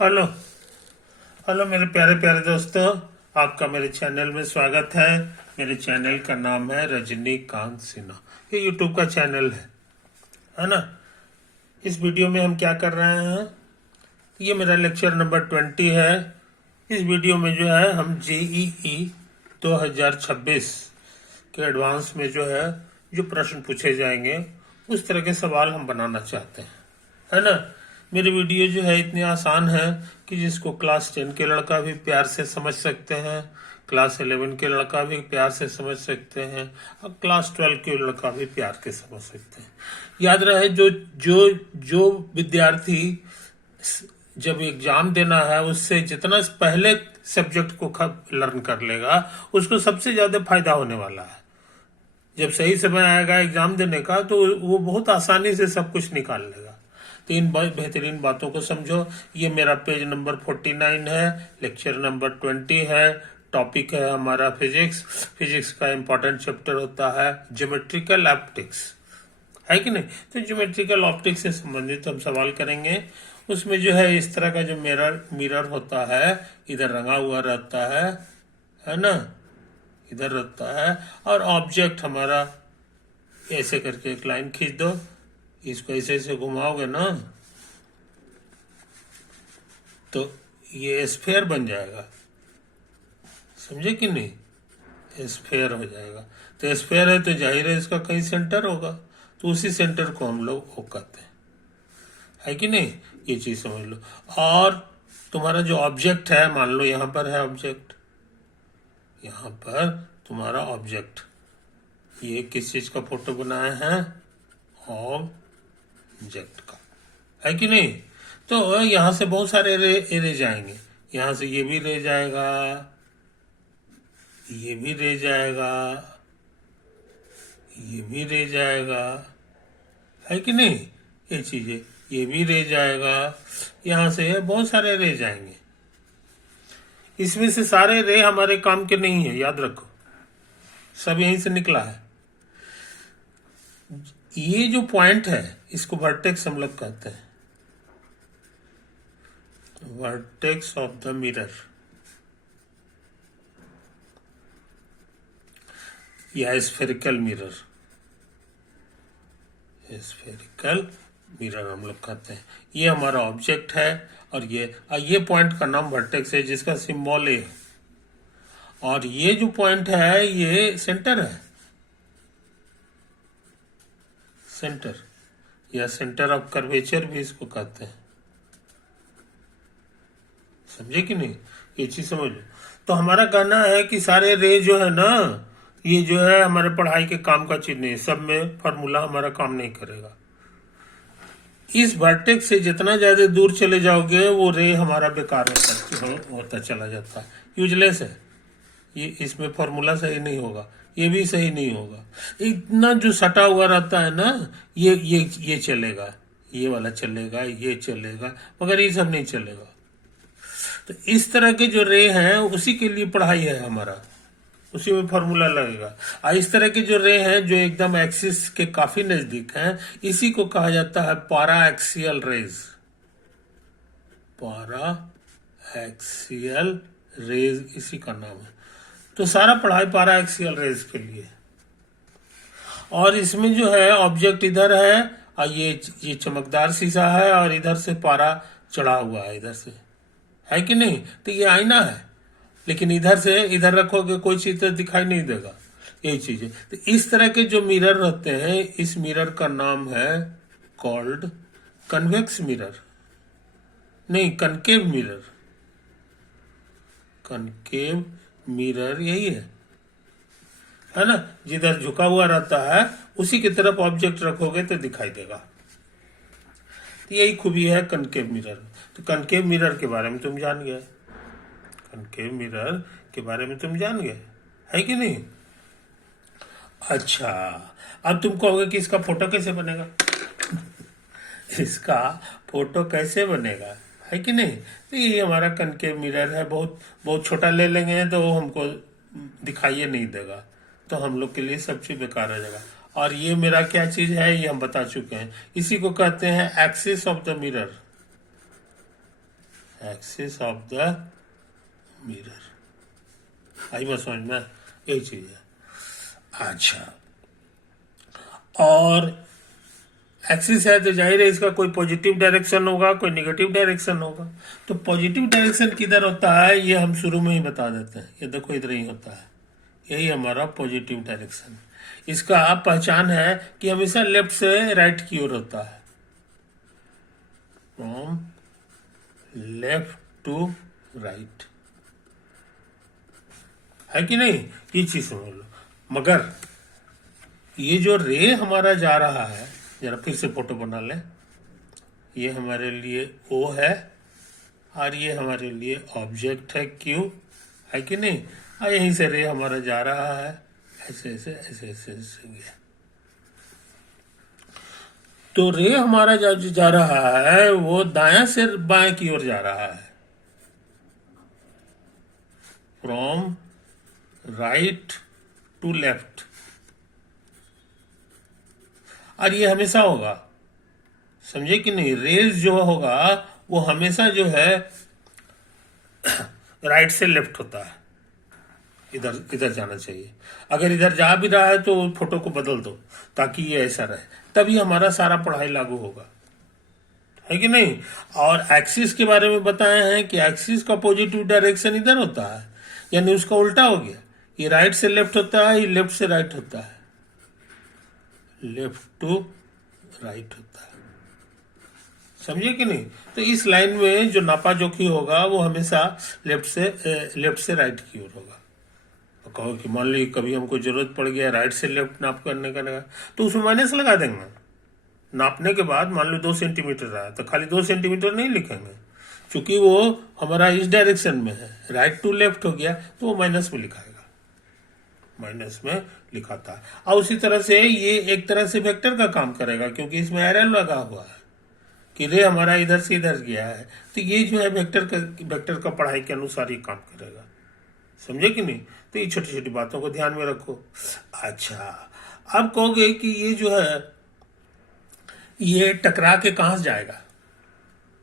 Hello. Hello मेरे प्यारे प्यारे दोस्तों, आपका मेरे चैनल में स्वागत है। मेरे चैनल का नाम है रजनीकांत सिन्हा। ये यूट्यूब का चैनल है ना। इस वीडियो में हम क्या कर रहे हैं, ये मेरा लेक्चर नंबर 20 है। इस वीडियो में जो है हम JEE 2026 के एडवांस में जो है जो प्रश्न पूछे जाएंगे उस तरह के सवाल हम बनाना चाहते हैं, है ना। मेरी वीडियो जो है इतनी आसान है कि जिसको क्लास 10 के लड़का भी प्यार से समझ सकते हैं, क्लास 11 के लड़का भी प्यार से समझ सकते हैं और क्लास 12 के लड़का भी प्यार के समझ सकते हैं। याद रहे, जो जो जो विद्यार्थी जब एग्जाम देना है उससे जितना पहले सब्जेक्ट को लर्न कर लेगा उसको सबसे ज्यादा फायदा होने वाला है। जब सही समय आएगा एग्जाम देने का तो वो बहुत आसानी से सब कुछ निकाल लेगा। तो इन बेहतरीन बातों को समझो। ये मेरा पेज नंबर 49 है, लेक्चर नंबर 20 है। टॉपिक है हमारा फिजिक्स। फिजिक्स का इंपॉर्टेंट चैप्टर होता है ज्योमेट्रिकल ऑप्टिक्स, है कि नहीं। तो ज्योमेट्रिकल ऑप्टिक्स से संबंधित हम सवाल करेंगे। उसमें जो है इस तरह का जो मिरर होता है, इधर रंगा हुआ रहता है ना, इधर रहता है। और ऑब्जेक्ट हमारा ऐसे करके एक लाइन खींच दो, इसको ऐसे ऐसे घुमाओगे ना तो ये स्फेयर बन जाएगा, समझे कि नहीं। स्फेयर हो जाएगा। तो स्फेयर है तो जाहिर है इसका कहीं सेंटर होगा, तो उसी सेंटर को हम लोग वो कहते हैं, है कि नहीं। ये चीज समझ लो। और तुम्हारा जो ऑब्जेक्ट है, मान लो यहां पर है ऑब्जेक्ट, यहां पर तुम्हारा ऑब्जेक्ट, ये किस चीज का फोटो बनाया है, ऑब्जेक्ट का, है कि नहीं। तो यहां से बहुत सारे रे जाएंगे। यहां से ये भी रे जाएगा, ये भी रे जाएगा, ये भी रे जाएगा, है कि नहीं। ये चीजें, ये भी रे जाएगा, यहां से बहुत सारे रे जाएंगे। इसमें से सारे रे हमारे काम के नहीं है, याद रखो, सब यहीं से निकला है। ये जो पॉइंट है इसको वर्टेक्स हम लोग कहते हैं, वर्टेक्स ऑफ द मिरर या स्फेरिकल मिरर। स्फेरिकल मिरर हम लोग कहते हैं। ये हमारा ऑब्जेक्ट है और ये पॉइंट का नाम वर्टेक्स है जिसका सिंबल ए है। और ये जो पॉइंट है ये सेंटर है, सेंटर या सेंटर ऑफ कर्वेचर भी इसको कहते हैं, समझे कि नहीं। ये चीज समझ लो। तो हमारा कहना है कि सारे रे जो है ना, ये जो है हमारे पढ़ाई के काम का चीज नहीं, सब में फॉर्मूला हमारा काम नहीं करेगा। इस वर्टेक्स से जितना ज्यादा दूर चले जाओगे वो रे हमारा बेकार होता चला जाता है, यूजलेस है। ये इसमें फॉर्मूला सही नहीं होगा, ये भी सही नहीं होगा। इतना जो सटा हुआ रहता है ना, ये चलेगा, ये वाला चलेगा, ये चलेगा, मगर ये सब नहीं चलेगा। तो इस तरह के जो रे हैं उसी के लिए पढ़ाई है हमारा, उसी में फॉर्मूला लगेगा। और इस तरह के जो रे हैं जो एकदम एक्सिस के काफी नजदीक हैं, इसी को कहा जाता है पारा एक्सियल रेज। पारा एक्सियल रेज इसी का नाम है। तो सारा पढ़ाई पारा एक्सियल रेज के लिए। और इसमें जो है ऑब्जेक्ट इधर है और ये चमकदार शीशा है और इधर से पारा चढ़ा हुआ है, इधर से, है कि नहीं। तो ये आईना है, लेकिन इधर से इधर रखोगे कोई चीज तो दिखाई नहीं देगा, यही चीज है। तो इस तरह के जो मिरर रहते हैं, इस मिरर का नाम है कॉल्ड कन्वेक्स मिरर, नहीं कनकेव मिरर। कनकेव मिरर यही है ना। जिधर झुका हुआ रहता है उसी की तरफ ऑब्जेक्ट रखोगे तो दिखाई देगा। तो यही खूबी है कनकेव मिरर। तो कनकेव मिरर के बारे में तुम जान गए, कनकेव मिरर के बारे में तुम जान गए, है कि नहीं। अच्छा, अब तुम कहोगे कि इसका फोटो कैसे बनेगा इसका फोटो कैसे बनेगा, है कि नहीं। तो ये हमारा कनकेव मिरर है, बहुत बहुत छोटा ले लेंगे तो हमको दिखाइए नहीं देगा, तो हम लोग के लिए सब चीज बेकार हो जाएगा। और ये मेरा क्या चीज है ये हम बता चुके हैं, इसी को कहते हैं axis of the mirror, axis of the mirror. आई बात समझ में, यही चीज है। अच्छा, और एक्सिस है तो जाहिर है इसका कोई पॉजिटिव डायरेक्शन होगा, कोई नेगेटिव डायरेक्शन होगा। तो पॉजिटिव डायरेक्शन किधर होता है ये हम शुरू में ही बता देते हैं। ये देखो इधर ही होता है, यही हमारा पॉजिटिव डायरेक्शन। इसका पहचान है कि हमेशा लेफ्ट से राइट की ओर होता है, फ्रॉम लेफ्ट टू राइट, है कि नहीं? ये चीज समझ लो। मगर ये जो रे हमारा जा रहा है, जरा फिर से फोटो बना लें, ये हमारे लिए O है और ये हमारे लिए ऑब्जेक्ट है Q, है कि नहीं? और यहीं से रे हमारा जा रहा है, ऐसे ऐसे ऐसे ऐसे ऐसे गया। तो रे हमारा जो जा रहा है वो दाएं से बाएं की ओर जा रहा है, फ्रॉम राइट टू लेफ्ट। और ये हमेशा होगा, समझे कि नहीं? रेज जो होगा वो हमेशा जो है राइट से लेफ्ट होता है, इधर इधर जाना चाहिए। अगर इधर जा भी रहा है तो फोटो को बदल दो ताकि ये ऐसा रहे, तभी हमारा सारा पढ़ाई लागू होगा, है कि नहीं? और एक्सिस के बारे में बताए हैं कि एक्सिस का पॉजिटिव डायरेक्शन इधर होता है, यानी उसका उल्टा हो गया। ये राइट से लेफ्ट होता है, ये लेफ्ट से राइट होता है, लेफ्ट टू राइट होता है, समझे कि नहीं? तो इस लाइन में जो नापा जोखी होगा वो हमेशा लेफ्ट से राइट की ओर होगा। तो कहो कि मान ली कभी हमको जरूरत पड़ गया राइट से लेफ्ट नाप करने का लगा, तो उसमें माइनस लगा देंगे। नापने के बाद मान लो 2 सेंटीमीटर रहा तो खाली 2 सेंटीमीटर नहीं लिखेंगे, क्योंकि वो हमारा इस डायरेक्शन में है, राइट टू लेफ्ट हो गया तो वो माइनस में लिखाएगा, माइनस में लिखाता है। और उसी तरह से ये एक तरह से वेक्टर का काम करेगा, क्योंकि इसमें एरो लगा हुआ है कि रे हमारा इधर से इधर गया है, तो ये जो है वेक्टर का पढ़ाई के अनुसार ही काम करेगा, समझे कि नहीं? तो ये छोटी छोटी बातों को ध्यान में रखो। अच्छा, अब कहोगे कि ये जो है ये टकरा के कहां से जाएगा,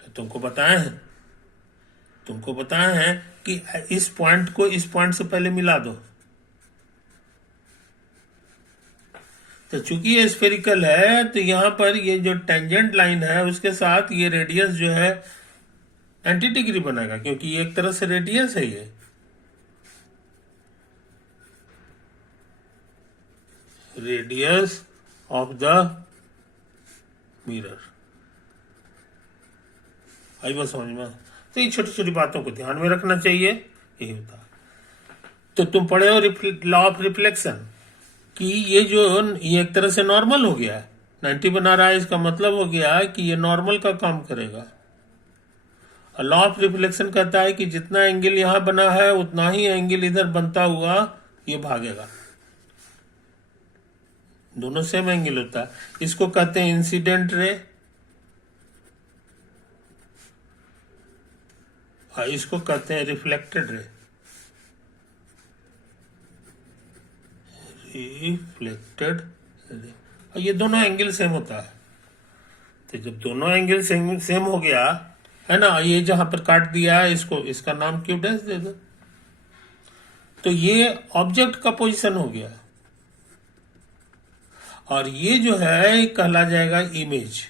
तो तुमको बताए हैं कि इस पॉइंट को इस पॉइंट से पहले मिला दो। तो चूंकि ये स्फेरिकल है तो यहां पर ये जो टेंजेंट लाइन है उसके साथ ये रेडियस जो है एंटी डिग्री बनेगा, क्योंकि ये एक तरह से रेडियस है, ये रेडियस ऑफ द मिरर। आई बात समझ में? तो ये छोटी छोटी बातों को ध्यान में रखना चाहिए, यही होता है। तो तुम पढ़े हो लॉ ऑफ रिफ्लेक्शन कि ये एक तरह से नॉर्मल हो गया, 90 बना रहा है, इसका मतलब हो गया कि ये नॉर्मल का काम करेगा। लॉ ऑफ रिफ्लेक्शन कहता है कि जितना एंगल यहां बना है उतना ही एंगल इधर बनता हुआ ये भागेगा, दोनों सेम एंगल होता है। इसको कहते हैं इंसिडेंट रे, और इसको कहते हैं रिफ्लेक्टेड रे। रिफ्लेक्टेड रे, और ये दोनों एंगल सेम होता है। तो जब दोनों एंगल सेम हो गया है ना, ये जहां पर काट दिया है इसको, इसका नाम क्यू डैश दे दो, तो ये ऑब्जेक्ट का पोजीशन हो गया, और ये जो है कहला जाएगा इमेज,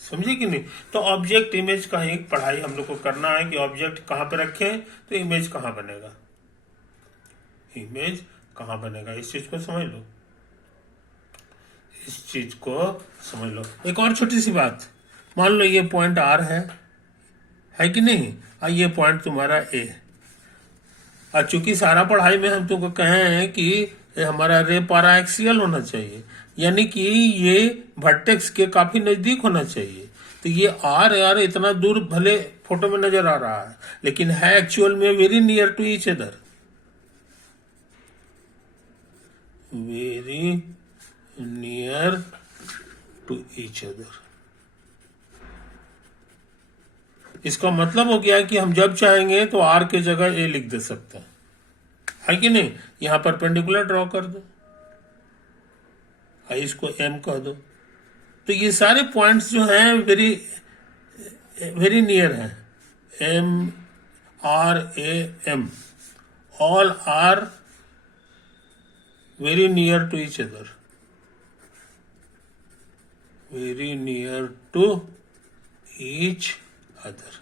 समझे कि नहीं? तो ऑब्जेक्ट इमेज का एक पढ़ाई हम लोग को करना है कि ऑब्जेक्ट कहां पे रखें तो इमेज कहां बनेगा, इमेज कहां बनेगा, इस चीज को समझ लो, इस चीज को समझ लो। एक और छोटी सी बात, मान लो ये पॉइंट आर है कि नहीं, और ये पॉइंट तुम्हारा ए। और चूंकि सारा पढ़ाई में हम तुमको कहे हैं कि हमारा रे पारा एक्सियल होना चाहिए, यानी कि ये वर्टेक्स के काफी नजदीक होना चाहिए। तो ये आर इतना दूर भले फोटो में नजर आ रहा है, लेकिन है एक्चुअल में very near to each other, very near to each other. इसका मतलब हो गया कि हम जब चाहेंगे तो आर के जगह ए लिख दे सकते हैं, है कि नहीं? यहां पर परपेंडिकुलर ड्रॉ कर दो, इसको एम कह दो। तो ये सारे पॉइंट्स जो हैं वेरी वेरी नियर है, MRAM, all are very near to each other, very near to each other,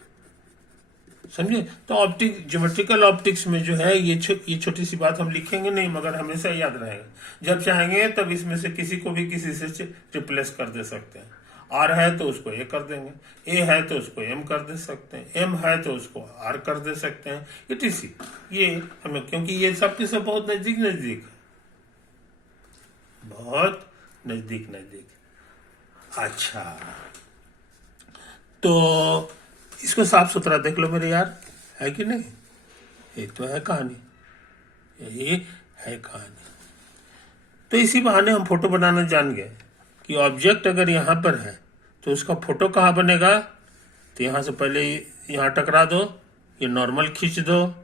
समझे। तो ऑप्टिक ज्योमेट्रिकल ऑप्टिक्स में जो है ये छोटी सी बात हम लिखेंगे नहीं, मगर हमेशा याद रहेगा। जब चाहेंगे तब इसमें से किसी को भी किसी से रिप्लेस कर दे सकते हैं। आर है तो उसको ए कर देंगे, ए है तो उसको एम कर दे सकते हैं, एम है तो उसको आर कर दे सकते हैं, इटीसी। ये हमें, क्योंकि ये सब के सब बहुत नजदीक नजदीक है, बहुत नजदीक नजदीक। अच्छा, तो इसको साफ सुथरा देख लो मेरे यार, है कि नहीं। ये तो है कहानी, यही है कहानी। तो इसी बहाने हम फोटो बनाना जान गए कि ऑब्जेक्ट अगर यहाँ पर है तो उसका फोटो कहाँ बनेगा। तो यहाँ से पहले यहाँ टकरा दो, ये नॉर्मल खींच दो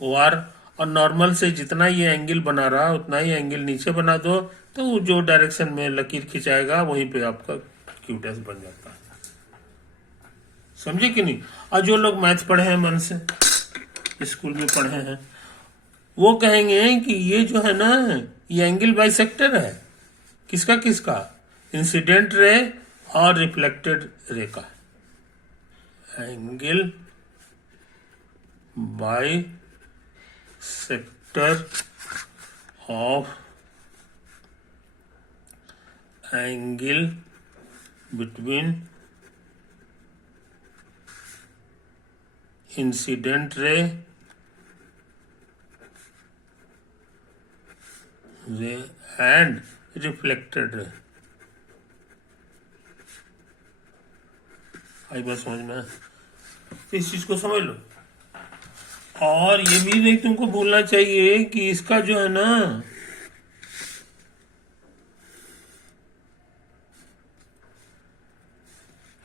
OR, और नॉर्मल से जितना ये एंगल बना रहा उतना ही एंगल नीचे बना दो, तो वो जो डायरेक्शन में लकीर खिंचाएगा वहीं पे आपका क्यूटेस बन जाता है, समझे कि नहीं। और जो लोग मैथ पढ़े हैं मन से, स्कूल में पढ़े हैं, वो कहेंगे कि ये जो है ना, ये एंगल बाइसेक्टर है। किसका किसका, इंसिडेंट रे और रिफ्लेक्टेड रे का। Angle bisector of angle between incident ray and reflected ray. आई बात समझ में, तो इस चीज को समझ लो। और ये भी नहीं तुमको भूलना चाहिए कि इसका जो है ना,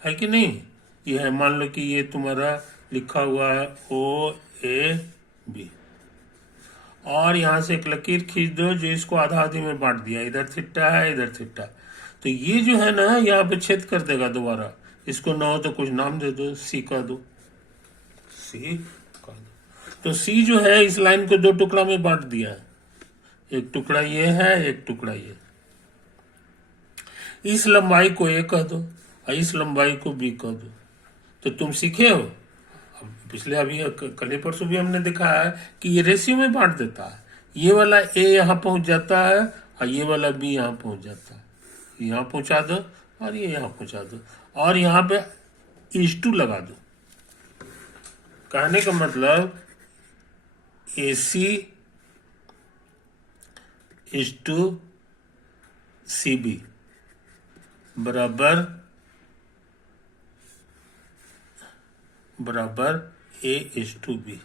है कि नहीं, ये है, मान लो कि ये तुम्हारा लिखा हुआ है OAB, और यहां से एक लकीर खींच दो जो इसको आधा आधी में बांट दिया, इधर थीटा है इधर थीटा, तो ये जो है ना यहाँ पे छेद कर देगा दोबारा। इसको ना हो तो कुछ नाम दे दो, C का दो, C का दो। तो C जो है इस लाइन को दो टुकड़ा में बांट दिया है, एक टुकड़ा ये है एक टुकड़ा ये। इस लंबाई को A कह दो और इस लंबाई को B कह दो। तो तुम सीखे हो, पिछले अभी कल ही परसों भी हमने देखा है कि ये रेशियो में बांट देता है। ये वाला A यहाँ पहुंच जाता है और ये वाला B यहाँ पहुंच जाता है, यहाँ पहुंचा दो और ये यहाँ पहुंचा दो, और यहाँ पे ⁻² लगा दो। कहने का मतलब AC ⁻ CB बराबर A⁻B,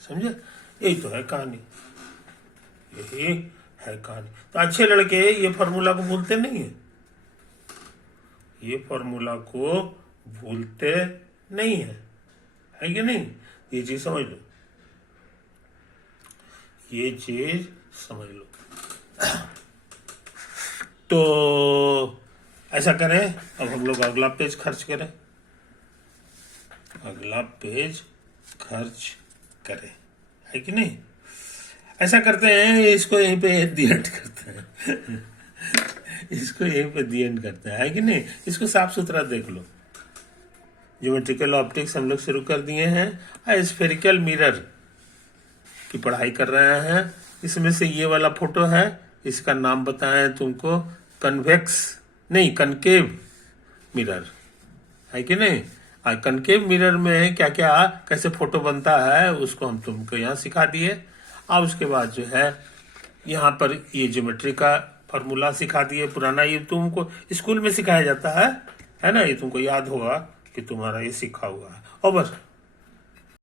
समझे। यही तो है कहानी, यही है कहानी। तो अच्छे लड़के ये फॉर्मूला को भूलते नहीं है, ये फॉर्मूला को भूलते नहीं है कि नहीं। ये चीज समझ लो, ये चीज समझ लो। तो ऐसा करें, अब हम लोग अगला पेज खर्च करें, अगला पेज खर्च करें, है कि नहीं। ऐसा करते हैं, इसको यहीं पे दी एंड करते हैं इसको यहीं पे दी एंड करते हैं, है कि नहीं। इसको साफ सुथरा देख लो। ज्योमेट्रिकल ऑप्टिक्स हम लोग शुरू कर दिए हैं। स्फेरिकल मिरर की पढ़ाई कर रहे हैं। इसमें से ये वाला फोटो है, इसका नाम बताएं तुमको, कनकेव मिरर, है कि नहीं। कनकेव मिरर में क्या क्या कैसे फोटो बनता है उसको हम तुमको यहाँ सिखा दिए। और उसके बाद जो है यहाँ पर ये ज्योमेट्री का फॉर्मूला सिखा दिए पुराना, ये तुमको स्कूल में सिखाया जाता है ना, ये तुमको याद होगा कि तुम्हारा ये सीखा हुआ है। और बस